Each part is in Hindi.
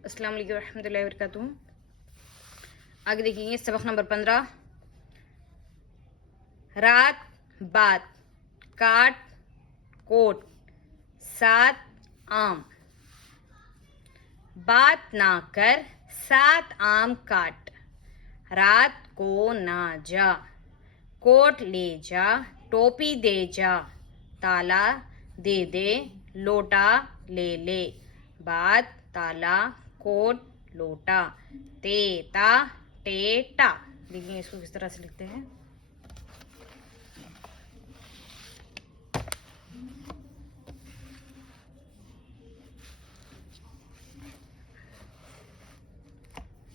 अस्सलाम वालेकुम रहमतुल्लाहि व बरकातुहू। आगे देखेंगे सबक नंबर 15। रात, बात, काट, कोट, सात आम। बात ना कर, सात आम काट। रात को ना जा, कोट ले जा, टोपी दे जा। ताला दे दे, लोटा ले ले। बात, ताला, कोट, लोटा। तेता टेटा। देखिए इसको किस तरह से लिखते हैं।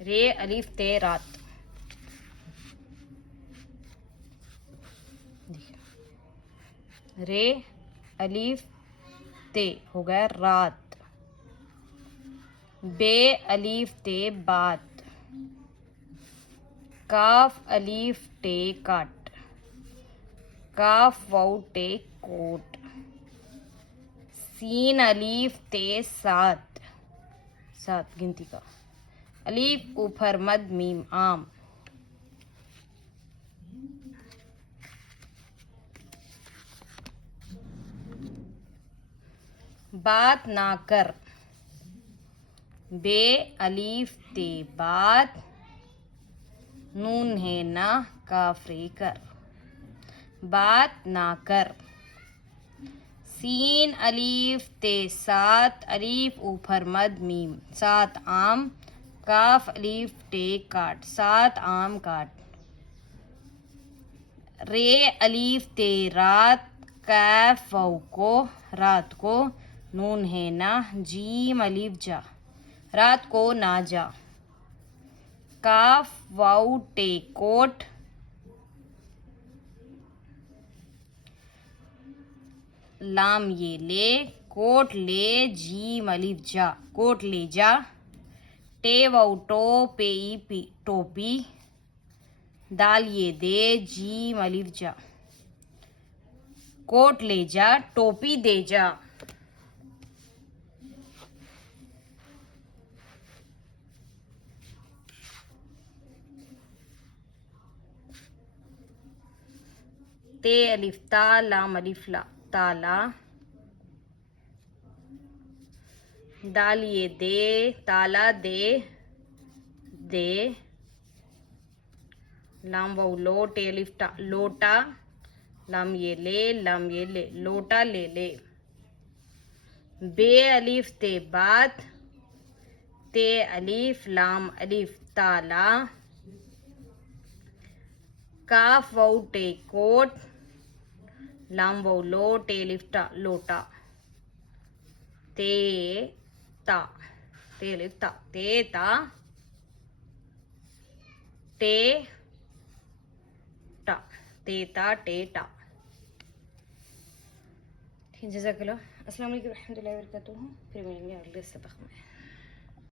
रे अलिफ ते रात। रे अलिफ ते हो गया रात। बे अलिफ ते बात। काफ अलिफ टे काट। काफ वाउ टे कोट। सीन अलिफ ते सात, सात गिनती का। अलिफ ऊपर मद मीम आम। बात ना कर। बे अलीफ ते बात। नून है ना काफरे कर। बात ना कर। सीन अलीफ ते सात। अलीफ ऊपर मद मीम सात आम। काफ अलीफ टे काट, सात आम काट। रे अलीफ ते रात। कैफ वाउ को रात को। नून है ना जीम अलीफ जा, रात को ना जा। काफ वाउ टे कोट। लाम ये ले, कोट ले जीम अलीफ जा, कोट ले जा। टे वाउ टो पे ई पी टोपी। दाल ये दे जीम अलीफ जा, कोट ले जा, टोपी दे जा। ते अलिफ ता, लाम अलिफ ला, ताला। दाल ये दे, ताला दे, दे। लाम वाउ लो, टे अलिफ टा, लोटा। लाम ये ले, लोटा ले ले। बे अलिफ ते बात। ते अलिफ लाम अलिफ ताला। काफ वाउ टे कोट। लाम वाउ लो, टे अलिफ टा, लोटा। ते ता, ते अलिफ ता, ते ता। टे टा, तेता टेटा। जज़ाकल्लाह। अस्सलाम वालेकुम रहमतुल्लाहि व बरकातुहू। फिर मिलेंगे अगले सबक में।